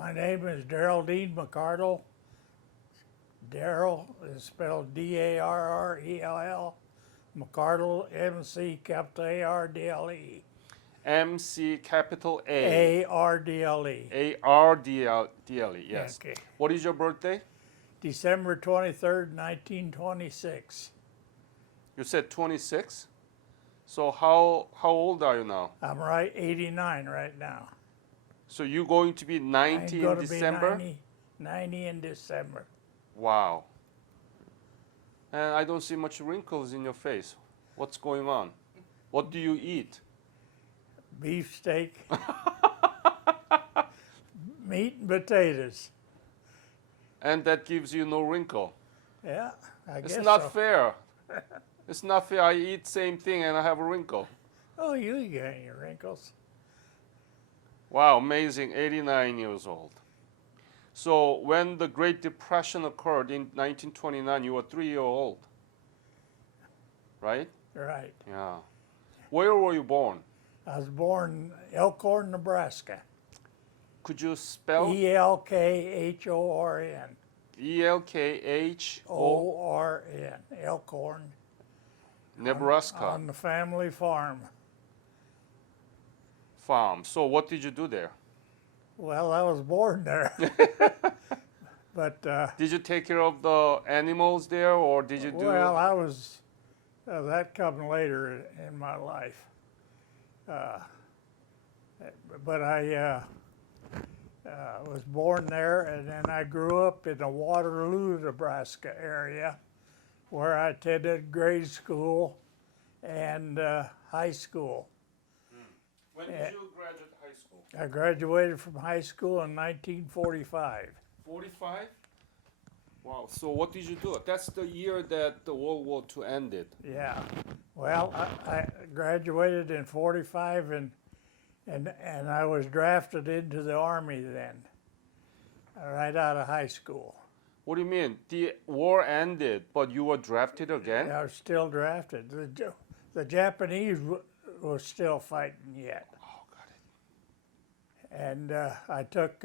My name is Darrell D. McArdle. Darrell is spelled D-A-R-R-E-L-L. McArdle, M-C capital A-R-D-L-E. MC capital A. A-R-D-L-E. A-R-D-L-E, yes. Okay. What is your birthday? December 23rd, 1926. You said 26? So how old are you now? I'm right 89 right now. So you're going to be 90 I'm in going to December? be 90 in December. Wow. And I don't see much wrinkles in your face. What's going on? What do you eat? Beef steak, meat and potatoes. And that gives you no wrinkle. Yeah, I guess It's not so. fair. It's not fair. I eat same thing and I have a wrinkle. Oh, you get any wrinkles. Wow, amazing. 89 years old. So when the Great Depression occurred in 1929, you were 3 years old, right? Right. Yeah. Where were you born? I was born in Elkhorn, Nebraska. Could you spell? E-L-K-H-O-R-N. E-L-K-H-O. O-R-N. Elkhorn. Nebraska. On the family farm. Farm. So what did you do there? Well, I was born there. But, Did you take care of the animals there, or did you do? well, I was, that come later in my life. But I was born there, and then I grew up in the Waterloo, Nebraska area, where I attended grade school and high school. When did you graduate high school? I graduated from high school in 1945. 45? Wow. So what did you do? That's the year that the World War II ended. Yeah. Well, I graduated in 45, and I was drafted into the Army then, right out of high school. What do you mean? The war ended, but you were drafted again? I was still drafted. The Japanese were still fighting yet. Oh, got it. And I took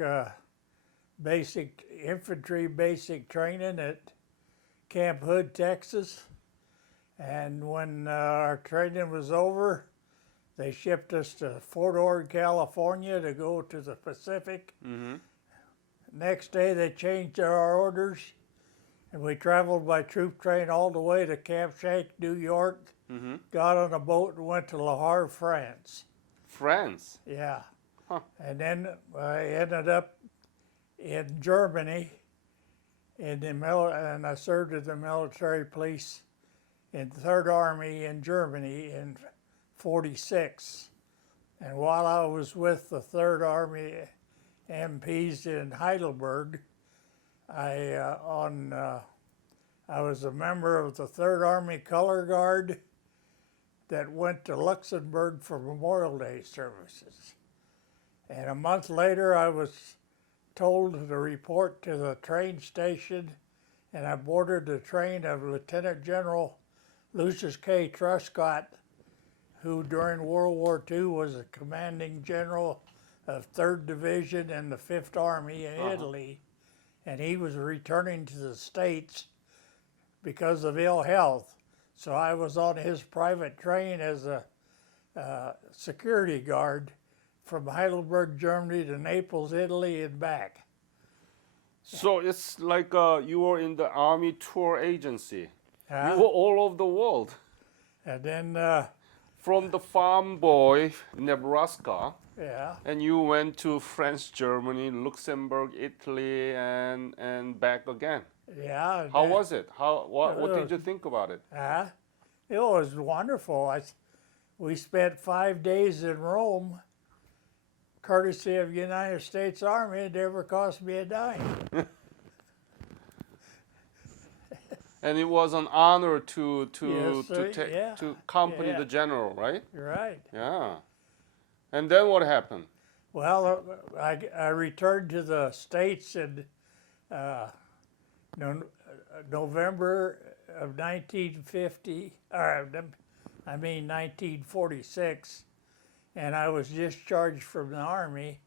basic infantry basic training at Camp Hood, Texas. And when our training was over, they shipped us to Fort Ord, California to go to the Pacific. Mm-hmm. Next day they changed our orders, and we traveled by troop train all the way to Camp Shank, New York, Mm-hmm. got on a boat and went to Le Havre, France. France? Yeah. Huh. And then I ended up in Germany and I served in the military police in the Third Army in Germany in 46. And while I was with the Third Army MPs in Heidelberg, I was a member of the Third Army Color Guard that went to Luxembourg for Memorial Day services. And a month later, I was told to report to the train station, and I boarded the train of Lieutenant General Lucius K. Truscott, who during World War II was the commanding general of 3rd Division and the 5th Army in Italy, and he was returning to the States because of ill health. So I was on his private train as a security guard from Heidelberg, Germany to Naples, Italy, and back. So it's like you were in the Army tour agency. Huh? You were all over the world. And then, From the farm boy, Nebraska, yeah, and you went to France, Germany, Luxembourg, Italy, and back again. yeah. How was it? What did you think about it? It was wonderful. We spent 5 days in Rome, courtesy of the United States Army. It never cost me a dime. And it was an honor to Yes, sir. Yeah. to accompany Yeah. the general, right? You're right. Yeah. And then what happened? Well, I returned to the States in November of 1946, and I was discharged from the Army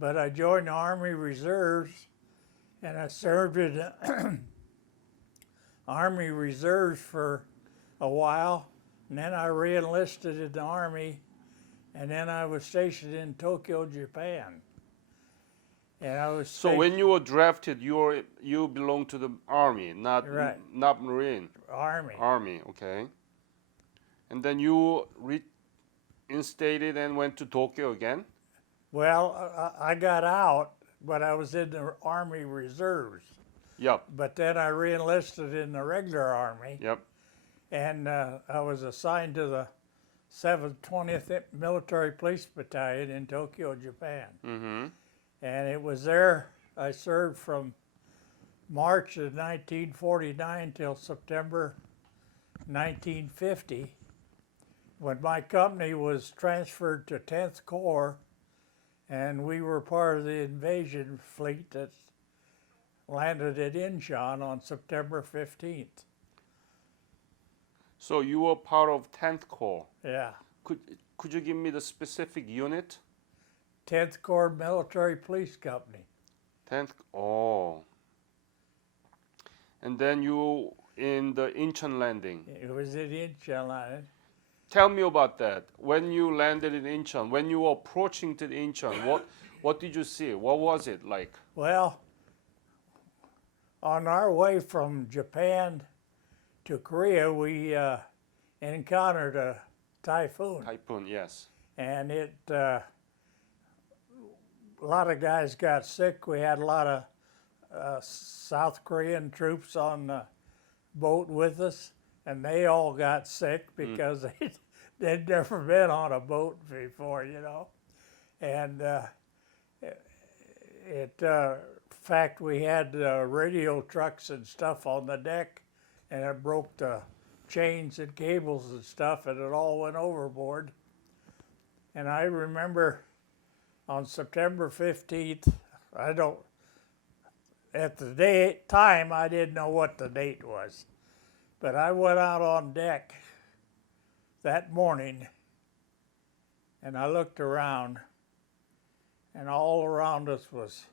but I joined the Army Reserves, and I served in the Army Reserves for a while, and then I re-enlisted in the Army, and then I was stationed in Tokyo, Japan. And I was So when you were drafted, you belonged to the army, not Right. not Marine. Army. Army, okay. And then you reinstated and went to Tokyo again. Well, I got out, but I was in the Army Reserves. Yep. But then I re-enlisted in the regular Army, Yep. and I was assigned to the 7th 20th Military Police Battalion in Tokyo, Japan. Mm-hmm. And it was there I served from March of 1949 till September 1950, when my company was transferred to 10th Corps, and we were part of the invasion fleet that landed at Incheon on September 15th. So you were part of 10th Corps. Yeah, Could you give me the specific unit? 10th Corps Military Police Company. 10th. Oh. And then you in the Incheon landing. It was at Incheon. Tell me about that. When you landed in Incheon, when you were approaching to the Incheon, what did you see? What was it like? Well, on our way from Japan to Korea, we encountered a typhoon, Typhoon, yes. and a lot of guys got sick. We had a lot of South Korean troops on the boat with us, and they all got sick because they'd never been on a boat before, you know. And in fact, we had radio trucks and stuff on the deck, and it broke the chains and cables and stuff, and it all went overboard. And I remember on September 15th, at the time, I didn't know what the date was, but I went out on deck that morning, and I looked around, and all around us was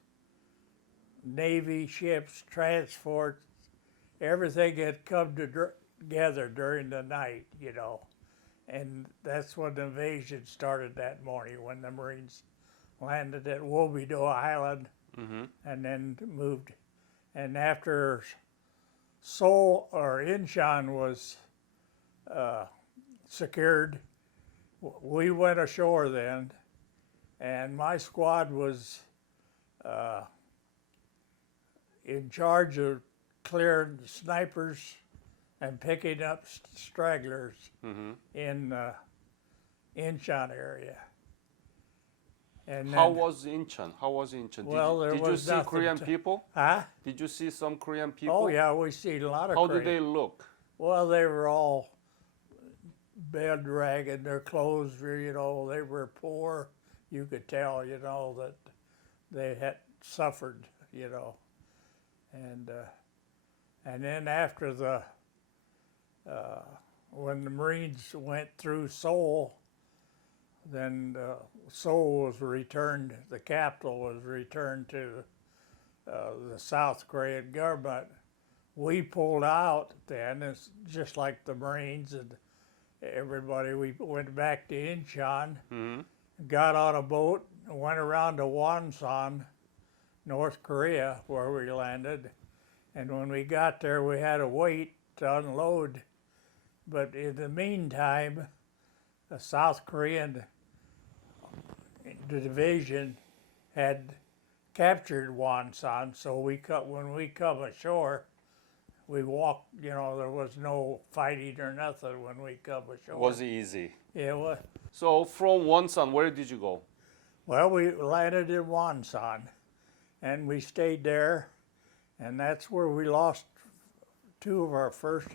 Navy ships, transports, everything had come together during the night, you know. And that's when the invasion started that morning, when the Marines landed at Wobido Island, Mm-hmm. and then moved. And after Seoul or Incheon was secured, we went ashore then, and my squad was in charge of clearing snipers and picking up stragglers Mm-hmm. in Incheon area. And How then, was Incheon? How was Incheon? Well, there did you was see nothing Korean to- people? huh? Did you see some Korean people? Oh yeah, we see a lot of How Korean. did they look? Well, they were all bed ragged. Their clothes were, you know, they were poor. You could tell, you know, that they had suffered, you know. And then after when the Marines went through Seoul, then Seoul was returned, the capital was returned to the South Korean government. We pulled out then, it's just like the Marines and everybody. We went back to Incheon, Mm-hmm. got on a boat, and went around to Wonsan, North Korea, where we landed. And when we got there, we had to wait to unload. But in the meantime, the South Korean division had captured Wonsan, so when we come ashore, we walked, you know, there was no fighting or nothing when we come ashore. Was it easy? Yeah, well, So from Wonsan, where did you go? well, we landed in Wonsan, and we stayed there, and that's where we lost two of our first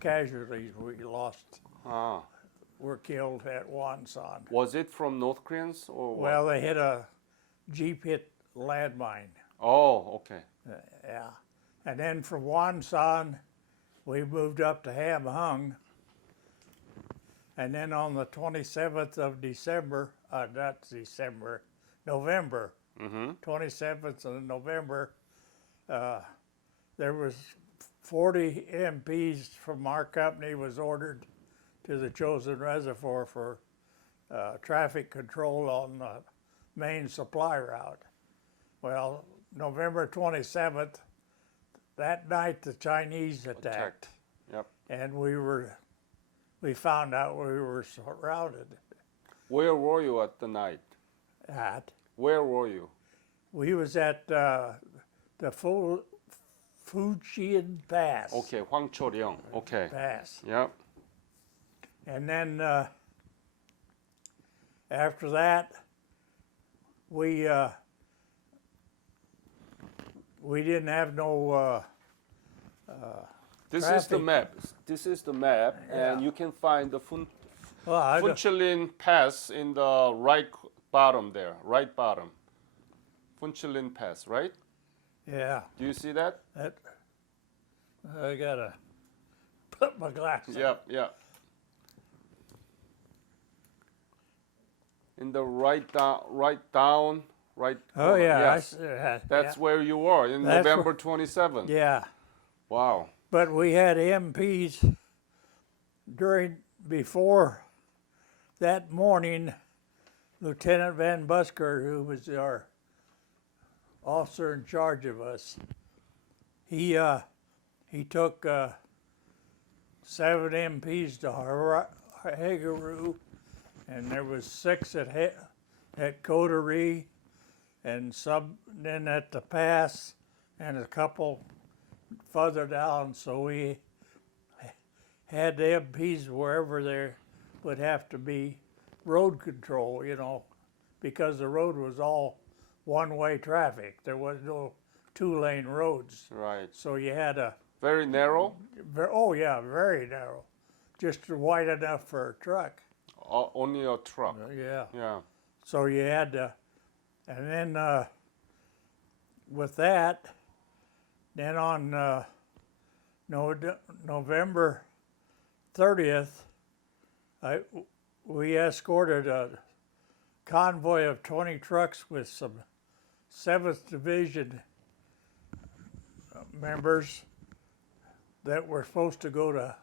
casualties. We lost, Ah. were killed at Wonsan. Was it from North Koreans or what? Well, they hit a Jeep hit landmine. Oh, okay. Yeah. And then from Wonsan, we moved up to Ham Hung. And then on the 27th of November, 27th of November, there was 40 MPs from our company was ordered to the Chosin Reservoir for traffic control on the main supply route. Well, November 27th, that night the Chinese attacked. Yep. And we found out we were surrounded. Where were you at the night? Where were you? We was at the Fujian Pass. Okay, Hwangchoryong. Okay. Pass. Yep. And then after that, we didn't have no. This is traffic. the map. This is the map, Yeah. and you can find the Well, I don't- Funchilin Pass in the right bottom there, right bottom. Funchilin Pass, right? yeah, Do you see that? that. I gotta put my glasses. Yep, yep. In the right down, right. Oh corner. yeah, Yes. yeah. That's where you were in That's November 27th. Yeah, Wow. but we had MPs before that morning. Lieutenant Van Busker, who was our officer in charge of us, he took 7 MPs to Hagaroo, and there was 6 at Coterie, and some then at the pass, and a couple further down. So we had the MPs wherever there would have to be road control, because the road was all one-way traffic. There was no 2-lane roads. Right. So you had a, Very narrow. oh yeah, very narrow, just wide enough for a truck. Only a truck. Yeah. Yeah. So you had to, and then with that, then on November 30th, we escorted a convoy of 20 trucks with some 7th Division members that were supposed to go to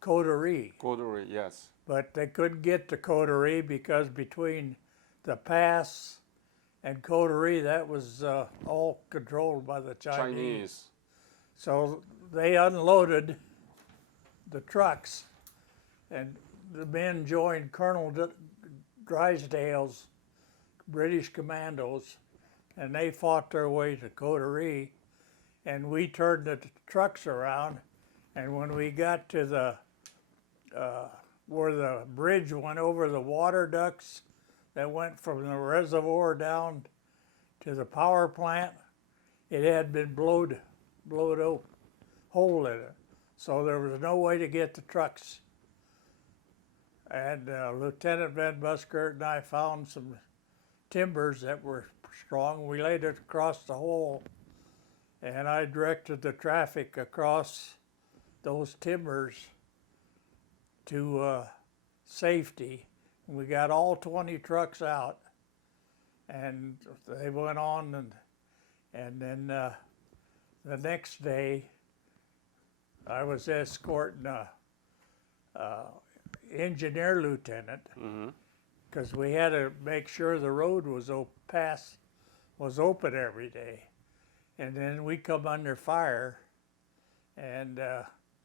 Coterie. Coterie, yes. But they couldn't get to Coterie because between the pass and Coterie, that was all controlled by the Chinese. So they unloaded the trucks, and the men joined Colonel Drysdale's British commandos, and they fought their way to Coterie, and we turned the trucks around, and when we got to the where the bridge went over the water ducts that went from the reservoir down to the power plant, it had been blowed open, hole in it. So there was no way to get the trucks. And Lieutenant Van Busker and I found some timbers that were strong. We laid it across the hole, and I directed the traffic across those timbers to safety. We got all 20 trucks out, and they went on, and then the next day I was escorting a engineer lieutenant, because we had to make sure the road was open every day, and then we come under fire, and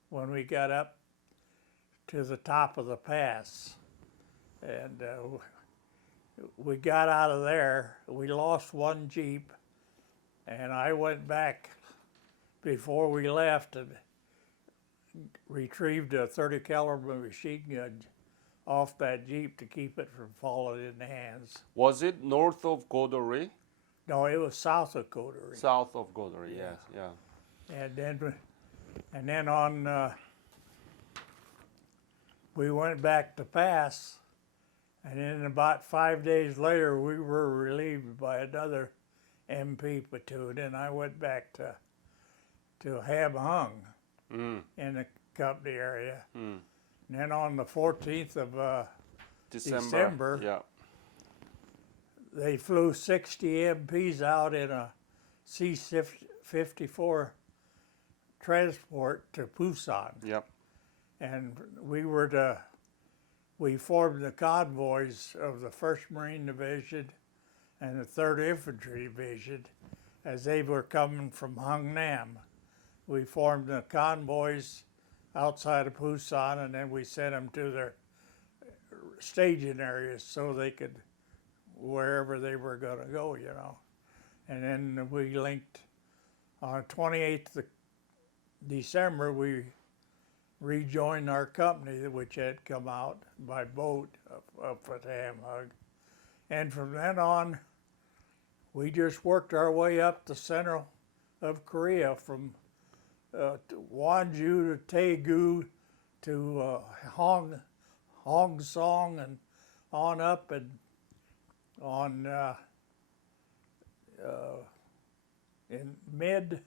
when we got up to the top of the pass, and we got out of there. We lost one Jeep, and I went back before we left and retrieved a 30 caliber machine gun off that Jeep to keep it from falling in the hands. Was it north of Coterie? No, it was south of Coterie. South of Coterie, yes, yeah. And then on, we went back to pass, and then about 5 days later, we were relieved by another MP platoon, and I went back to Ham Hung in the company area. And then on the 14th of December, Yeah. they flew 60 MPs out in a C-54 transport to Busan. Yep. And we formed the convoys of the 1st Marine Division and the 3rd Infantry Division as they were coming from Hungnam. We formed the convoys outside of Busan, and then we sent them to their staging areas so they could, wherever they were going to go, you know. And then we linked on 28th of December, we rejoined our company, which had come out by boat up at Hamhug. And from then on, we just worked our way up the center of Korea from Wonju to Daegu to Hongsong and on up, and on in mid-May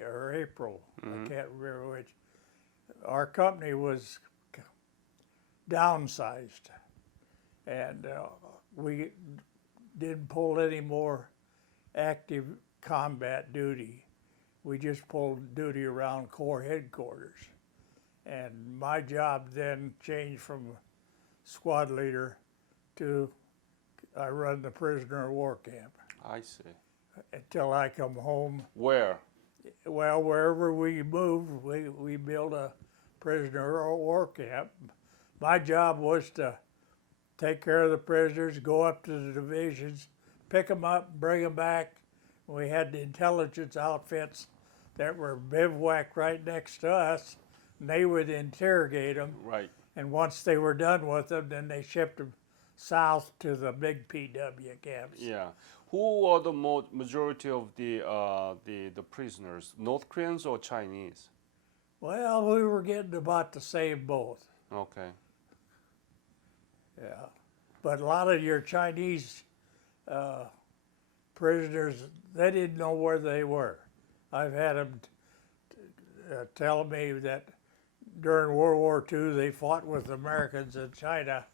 or April, I can't remember which, our company was downsized, and we didn't pull any more active combat duty. We just pulled duty around Corps headquarters. And my job then changed from squad leader to I run the prisoner of war camp I see. until I come home. Where? Well, wherever we moved, we built a prisoner of war camp. My job was to take care of the prisoners, go up to the divisions, pick them up, bring them back. We had the intelligence outfits that were bivouacked right next to us, and they would interrogate them. Right. And once they were done with them, then they shipped them south to the big PW camps. Yeah. Who are the majority of the prisoners? North Koreans or Chinese? Well, we were getting about the same both. Okay. Yeah. But a lot of your Chinese prisoners, they didn't know where they were. I've had them tell me that during World War II they fought with Americans in China,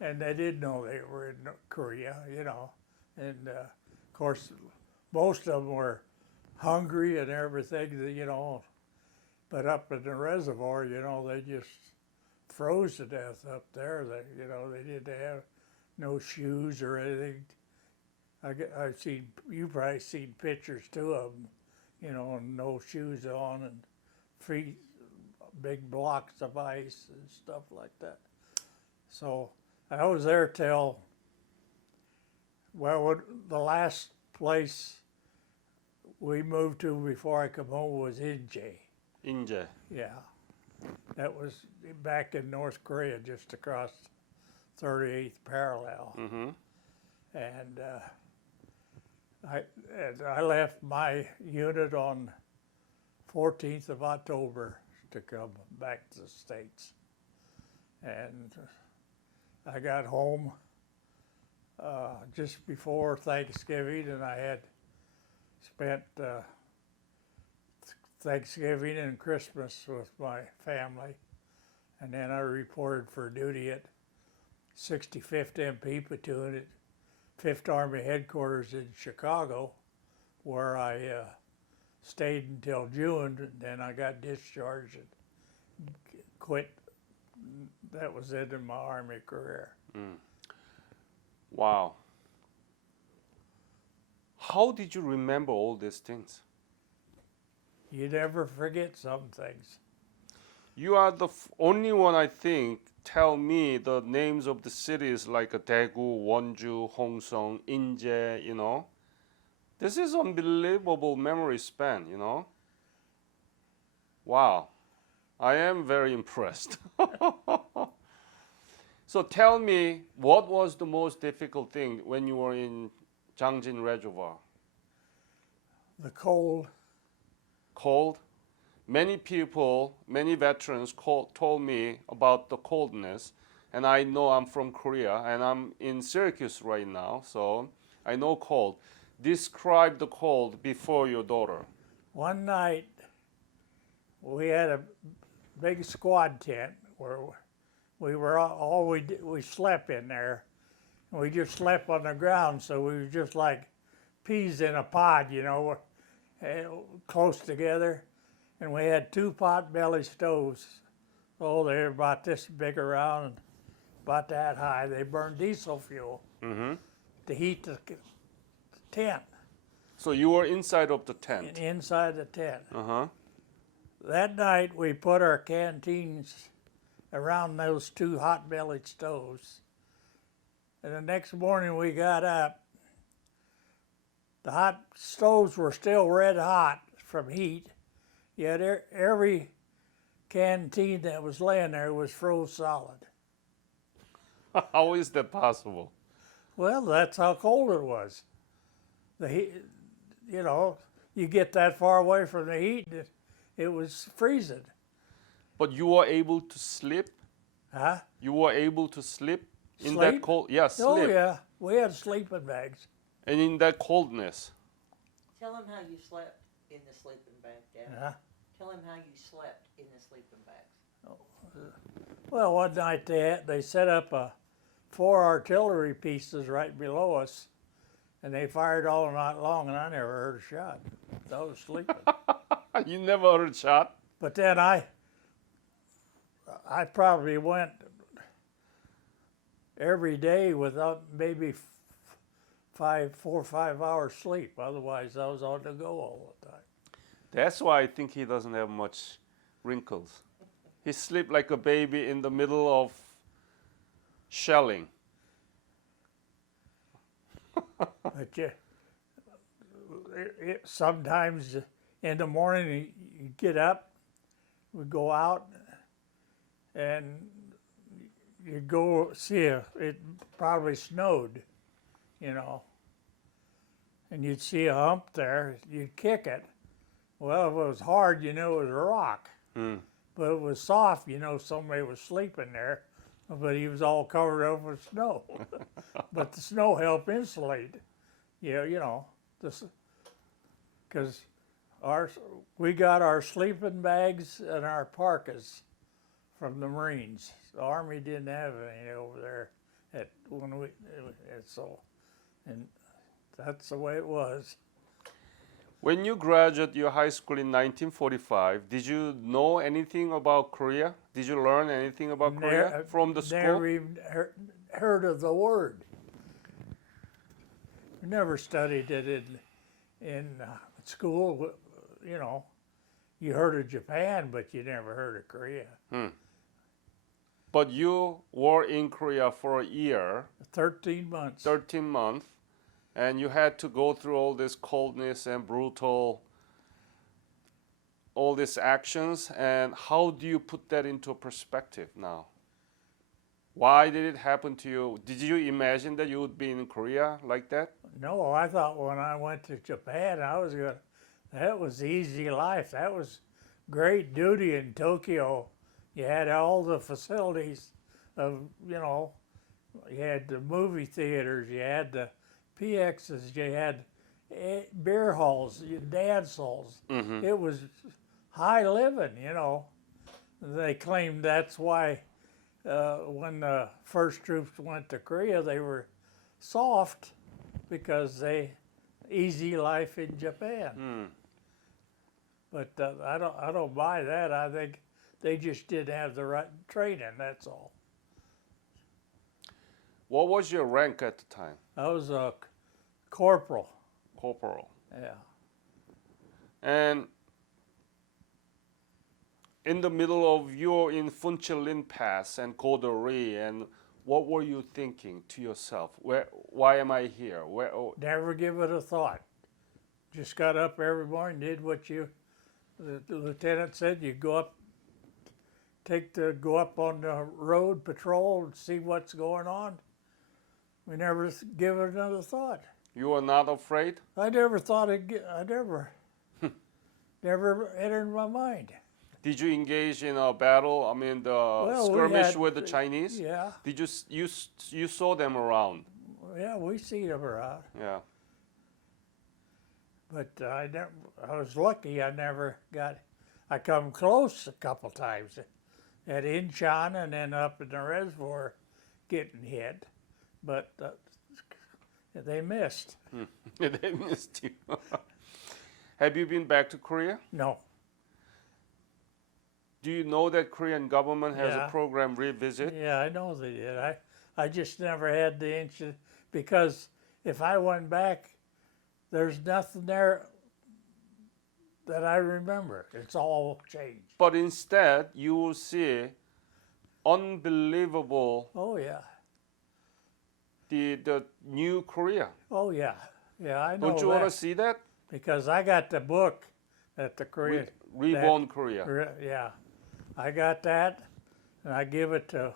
and they didn't know they were in Korea, you know. And of course, most of them were hungry and everything, you know. But up in the reservoir, you know, they just froze to death up there. They, you know, they didn't have no shoes or anything. I've seen, you've probably seen pictures too of them, you know, no shoes on and feet, big blocks of ice and stuff like that. So I was there till, well, the last place we moved to before I come home was Inje. Inje. Yeah, that was back in North Korea, just across 38th parallel. Mm-hmm. And I left my unit on 14th of October to come back to the States. And I got home just before Thanksgiving, and I had spent Thanksgiving and Christmas with my family. And then I reported for duty at 65th MP Platoon at 5th Army Headquarters in Chicago, where I stayed until June, and then I got discharged and quit. That was it in my Army career. Mm. Wow. How did you remember all these things? You never forget some things. You are the only one, I think, tell me the names of the cities like Daegu, Wonju, Hongsong, Inje, you know. This is unbelievable memory span, you know. Wow. I am very impressed. So tell me, what was the most difficult thing when you were in Jangjin Reservoir? The cold. Cold? Many people, many veterans told me about the coldness, and I know I'm from Korea, and I'm in Syracuse right now, so I know cold. Describe the cold before your daughter. One night, we had a big squad tent where we slept in there, We just slept on the ground, so we were just like peas in a pod, you know, close together. And we had 2 pot-belly stoves. Oh, they were about this big around, and about that high. They burned diesel fuel to heat the tent. So you were inside of the tent. Inside the tent. Uh-huh. That night, we put our canteens around those 2 hot-bellied stoves. And the next morning we got up, the hot stoves were still red hot from heat, yet every canteen that was laying there was froze solid. How is that possible? Well, that's how cold it was. The heat, you know, you get that far away from the heat, it was freezing. But you were able to sleep? Huh? You were able to sleep in Sleep? that cold? Yeah, sleep. Oh, yeah. We had sleeping bags. And in that coldness. Tell him how you slept in the sleeping bag, Dad. Huh? Tell him how you slept in the sleeping bags. Well, one night they set up 4 artillery pieces right below us, and they fired all night long, and I never heard a shot. I was sleeping. You never heard a shot? But then I probably went every day without maybe 4 or 5 hours sleep. Otherwise, I was on the go all the time. That's why I think he doesn't have much wrinkles. He sleep like a baby in the middle of shelling. But sometimes in the morning you get up, we go out, and you go see it probably snowed, you know, and you'd see a hump there, you'd kick it. Well, if it was hard, you knew it was a rock. But if it was soft, you know somebody was sleeping there, but he was all covered up with snow. But the snow helped insulate, you know, because we got our sleeping bags and our parkas from the Marines. The Army didn't have any over there and that's the way it was. When you graduated your high school in 1945, did you know anything about Korea? Did you learn anything about Korea from the school? Never even heard of the word. Never studied it in school. You know, you heard of Japan, but you never heard of Korea. But you were in Korea for a year. 13 months. 13 months. And you had to go through all this coldness and brutal, all these actions. And how do you put that into perspective now? Why did it happen to you? Did you imagine that you would be in Korea like that? No, I thought when I went to Japan, that was easy life. That was great duty in Tokyo. You had all the facilities of, you know, you had the movie theaters, you had the PXs, you had beer halls, dance halls. It was high living, you know. They claimed that's why when the first troops went to Korea, they were soft because easy life in Japan. But I don't buy that. I think they just didn't have the right training, that's all. What was your rank at the time? I was a corporal. Corporal. Yeah. And in the middle of you're in Funchilin Pass and Godori, and what were you thinking to yourself? Why am I here? Never give it a thought. Just got up every morning, did what the lieutenant said. You go up, go up on the road patrol and see what's going on. We never give it another thought. You were not afraid? I never thought never entered my mind. Did you engage in a battle? I mean, skirmish with the Chinese? Yeah. Did you saw them around? Yeah, we see them around. Yeah. But I was lucky. I come close a couple times at Incheon and then up in the reservoir getting hit. But They missed. They missed you. Have you been back to Korea? No. Do you know that Korean government has Yeah. a program revisit? Yeah, I know they did. I just never had the inch because if I went back, there's nothing there that I remember. It's all changed. But instead, you will see unbelievable Oh yeah. the new Korea. Oh yeah. Yeah, I know Don't you that want to see that? because I got the book that the Korean. Reborn Korea. Yeah, I got that, and I give it to.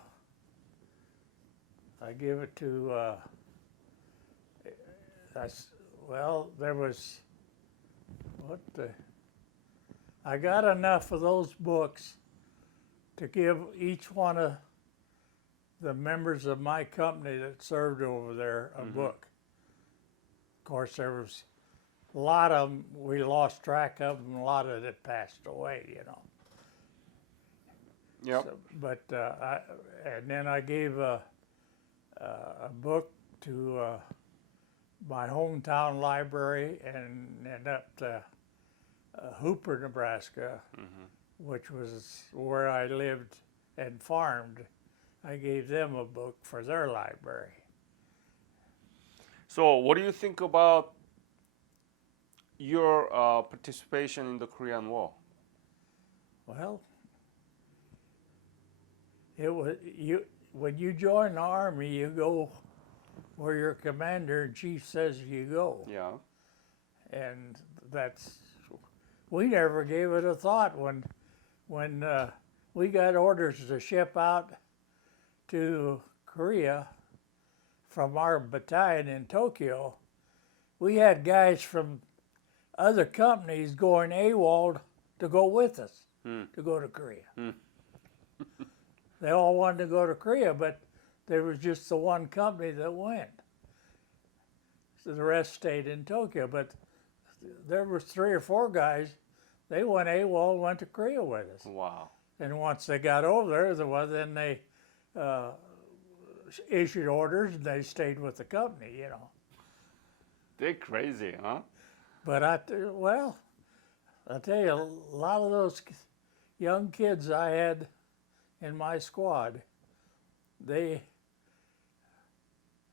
Well, there was. What the. I got enough of those books to give each one of the members of my company that served over there a book. Of course, there was a lot of them, we lost track of them, a lot of it passed away, you know. Yep. So, but and then I gave a book to my hometown library and up to Hooper, Nebraska, which was where I lived and farmed. I gave them a book for their library. So, what do you think about your participation in the Korean War? Well, it was when you join the army, you go where your commander in chief says you go, Yeah. and we never gave it a thought when we got orders to ship out to Korea from our battalion in Tokyo. We had guys from other companies going AWOL to go with us to go to Korea. They all wanted to go to Korea, but there was just the one company that went. So the rest stayed in Tokyo. But there was 3 or 4 guys. They went AWOL and went to Korea with us. Wow. And once they got over there, then they issued orders and they stayed with the company, you know. They're crazy, huh? But I tell you, a lot of those young kids I had in my squad, they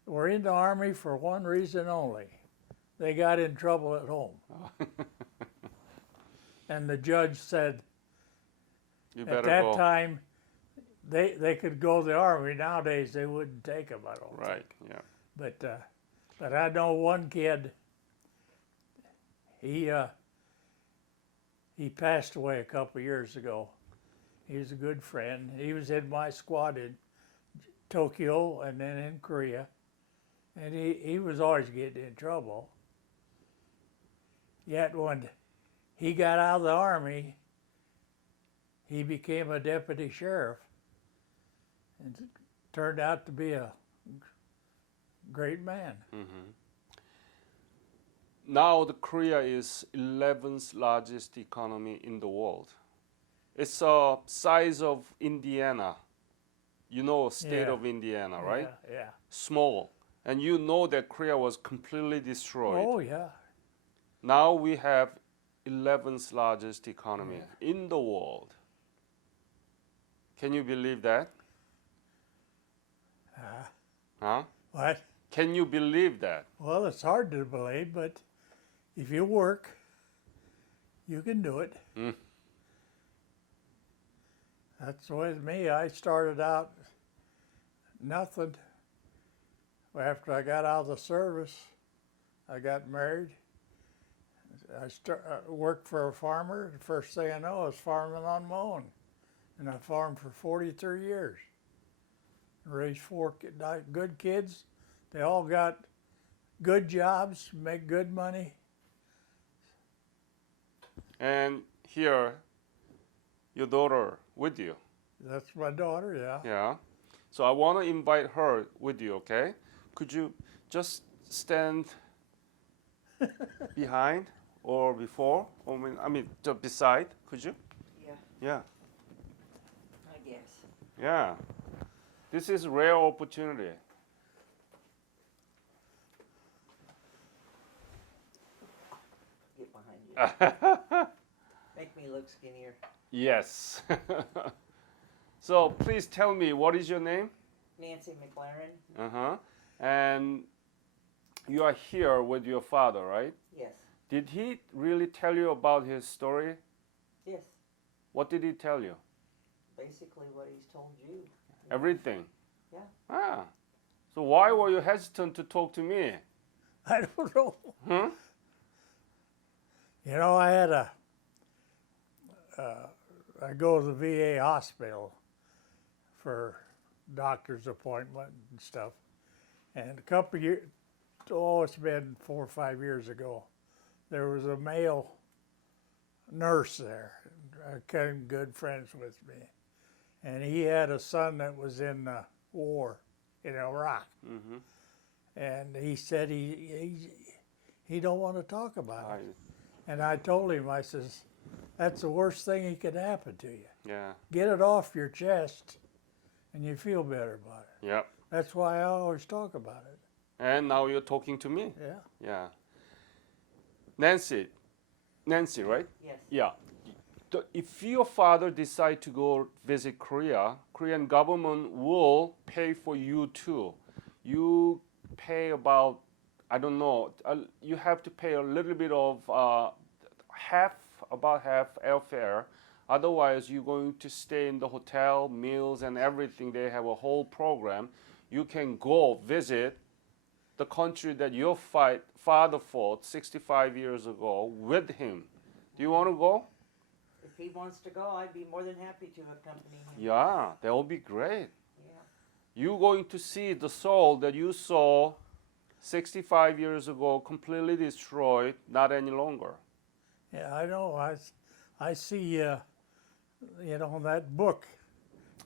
were in the Army for one reason only. They got in trouble at home. And the judge said, You better at that go. time, they could go to the Army. Nowadays, they wouldn't take them, I don't Right, think. yeah. But I know one kid, he passed away a couple years ago. He was a good friend. He was in my squad in Tokyo and then in Korea. And he was always getting in trouble. Yet when he got out of the Army, he became a deputy sheriff and turned out to be a great man. Now the Korea is 11th largest economy in the world. It's a size of Indiana. You know, state Yeah. of Indiana, right? Yeah. Small. And you know that Korea was completely destroyed. Oh, yeah. Now we have 11th largest economy in the world. Can you believe that? Huh? What? Can you believe that? Well, it's hard to believe, but if you work, you can do it. That's with me. I started out nothing. After I got out of the service, I got married. I worked for a farmer. The first thing I know, I was farming on my own. And I farmed for 43 years. Raised 4 good kids. They all got good jobs, make good money. And here, your daughter with you. That's my daughter, yeah. Yeah. So I want to invite her with you, okay? Could you just stand behind or before? I mean, just beside, could you? Yeah, Yeah. I guess. Yeah. This is rare opportunity. Make me look skinnier. Yes. So please tell me, what is your name? Nancy McLaren? Uh-huh. And you are here with your father, right? Yes. Did he really tell you about his story? Yes. What did he tell you? Basically what he's told you. Everything? Yeah. Ah. So why were you hesitant to talk to me? I don't know. Huh? You know, I had I go to the VA hospital for doctor's appointment and stuff. And a couple of years, oh, it's been 4 or 5 years ago, there was a male nurse there, kind of good friends with me. And he had a son that was in the war in Iraq. Mm-hmm. And he said he don't want to talk about I, it. And I told him, I says, that's the worst thing that could happen to you. yeah. Get it off your chest and you feel better about it. Yeah. That's why I always talk about it. And now you're talking to me. Yeah. Yeah. Nancy, right? Yes. Yeah. If your father decide to go visit Korea, Korean government will pay for you too. You pay about, I don't know, you have to pay a little bit of about half airfare. Otherwise, you're going to stay in the hotel, meals and everything. They have a whole program. You can go visit the country that your father fought 65 years ago with him. Do you want to go? If he wants to go, I'd be more than happy to accompany him. Yeah, that will be great. Yeah. You're going to see the soul that you saw 65 years ago completely destroyed, not any longer. Yeah, I know. I see, you know, that book,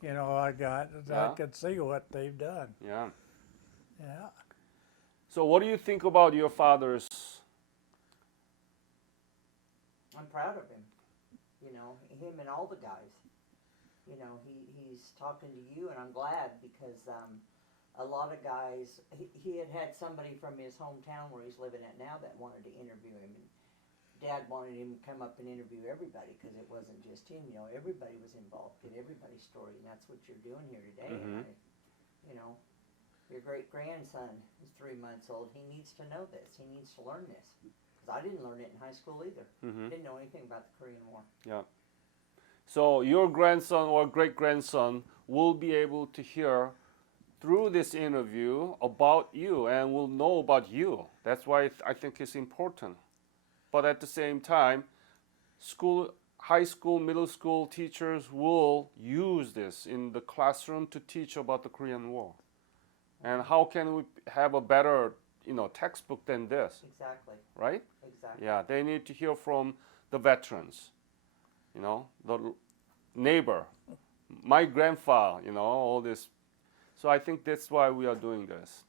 you know, I got, Yeah. I can see what they've done. Yeah. Yeah. So what do you think about your father's? I'm proud of him. You know, him and all the guys. You know, he's talking to you, and I'm glad because a lot of guys, he had somebody from his hometown where he's living at now that wanted to interview him. And Dad wanted him to come up and interview everybody because it wasn't just him. You know, everybody was involved, get everybody's story, and that's what you're doing here today. Mhm. And you know, your great-grandson is 3 months old. He needs to know this. He needs to learn this. Because I didn't learn it in high school either. Mhm. Didn't know anything about the Korean War. Yeah. So your grandson or great-grandson will be able to hear through this interview about you and will know about you. That's why I think it's important. But at the same time, high school, middle school teachers will use this in the classroom to teach about the Korean War. And how can we have a better, textbook than this, Exactly. right? Exactly. Yeah, they need to hear from the veterans, the neighbor, my grandfather, all this. So I think that's why we are doing this.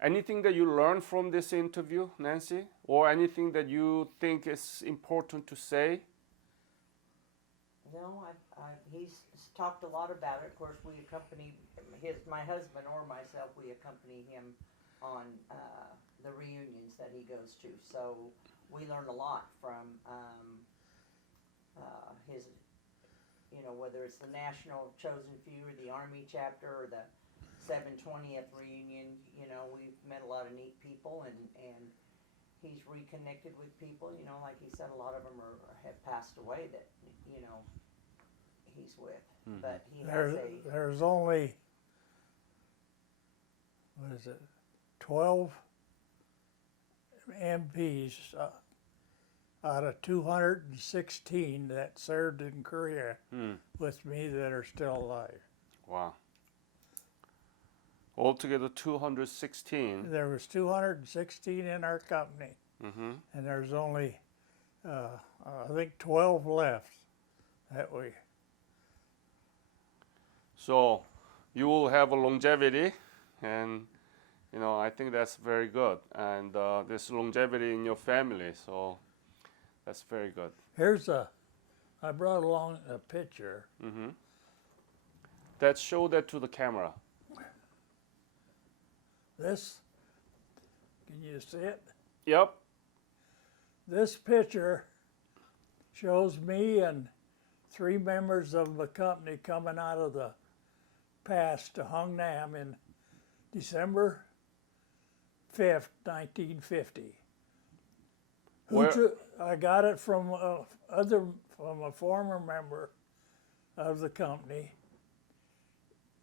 Anything that you learned from this interview, Nancy? Or anything that you think is important to say? No, he's talked a lot about it. Of course, we accompany my husband or myself. We accompany him on the reunions that he goes to. So we learn a lot from his, whether it's the National Chosen Few or the Army chapter or the 720th reunion. We've met a lot of neat people, and he's reconnected with people. Like he said, a lot of them have passed away that he's with. Mhm. But he has There's only, what is it, 12 MPs out of 216 that served in Korea with me that are still alive. Wow. Altogether 216. There was 216 in our company, Mm-hmm. and there's only, I think, 12 left that we. So you will have a longevity, and I think that's very good. And there's longevity in your family, so that's very good. I brought along a picture. Mm-hmm. Show that to the camera. This, can you see it? Yep. This picture shows me and 3 members of the company coming out of the pass to Hung Nam in December 5th, 1950. I got it from from a former member of the company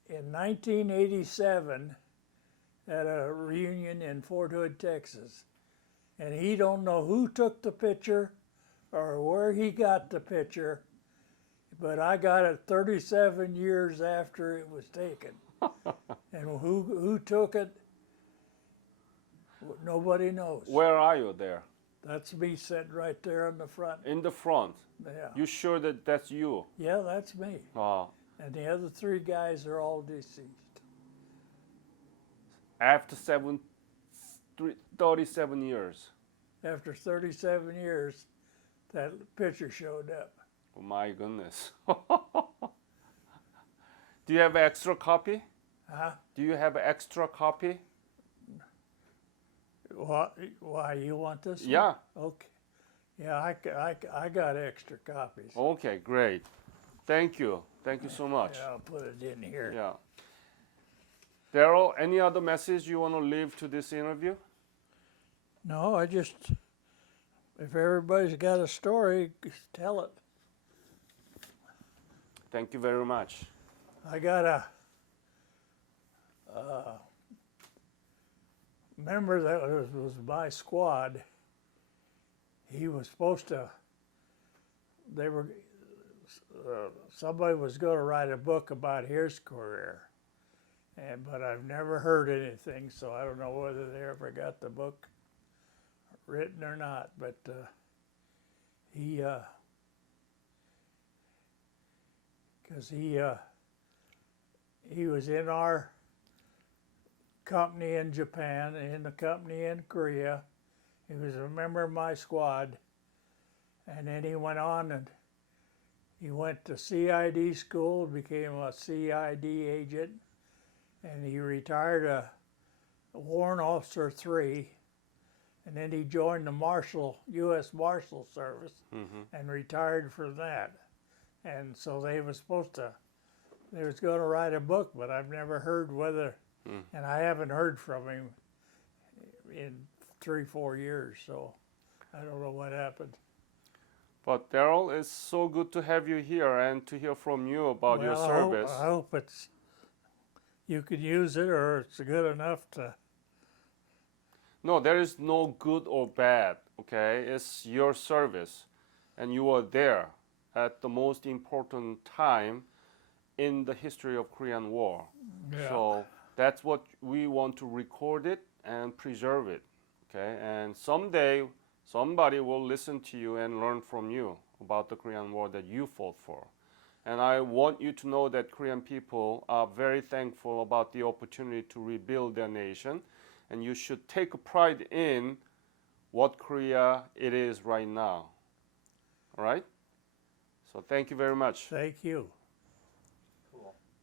in 1987 at a reunion in Fort Hood, Texas. And he don't know who took the picture or where he got the picture, but I got it 37 years after it was taken. And who took it, nobody knows. Where are you there? That's me sitting right there in the front. In the front. Yeah. You sure that that's you? Yeah, that's me. Oh. And the other 3 guys are all deceased. After 37 years. After 37 years, that picture showed up. Oh my goodness. Do you have an extra copy? Huh? Do you have an extra copy? Why, you want this one? Yeah. Okay. Yeah, I got extra copies. Okay, great. Thank you. Thank you so much. Yeah, I'll put it in here. Yeah. Darrell, any other message you want to leave to this interview? No, if everybody's got a story, tell it. Thank you very much. I got a member that was my squad. He was supposed to, somebody was going to write a book about his career. But I've never heard anything, so I don't know whether they ever got the book written or not. But he was in our company in Japan, in the company in Korea. He was a member of my squad, and then he went on and he went to CID school, became a CID agent, and he retired a Warrant Officer 3, and then he joined the U.S. Marshal Service and retired from that. And so they was going to write a book, but I've never heard whether, and I haven't heard from him in 3-4 years, so I don't know what happened. But Darrell, it's so good to have you here and to hear from you about your service. I hope you could use it, or it's good enough to. No, there is no good or bad, okay? It's your service, and you are there at the most important time in the history of Korean War. Yeah. So that's what we want to record it and preserve it, okay? And someday somebody will listen to you and learn from you about the Korean War that you fought for. And I want you to know that Korean people are very thankful about the opportunity to rebuild their nation. And you should take pride in what Korea it is right now. All right? So thank you very much. Thank you.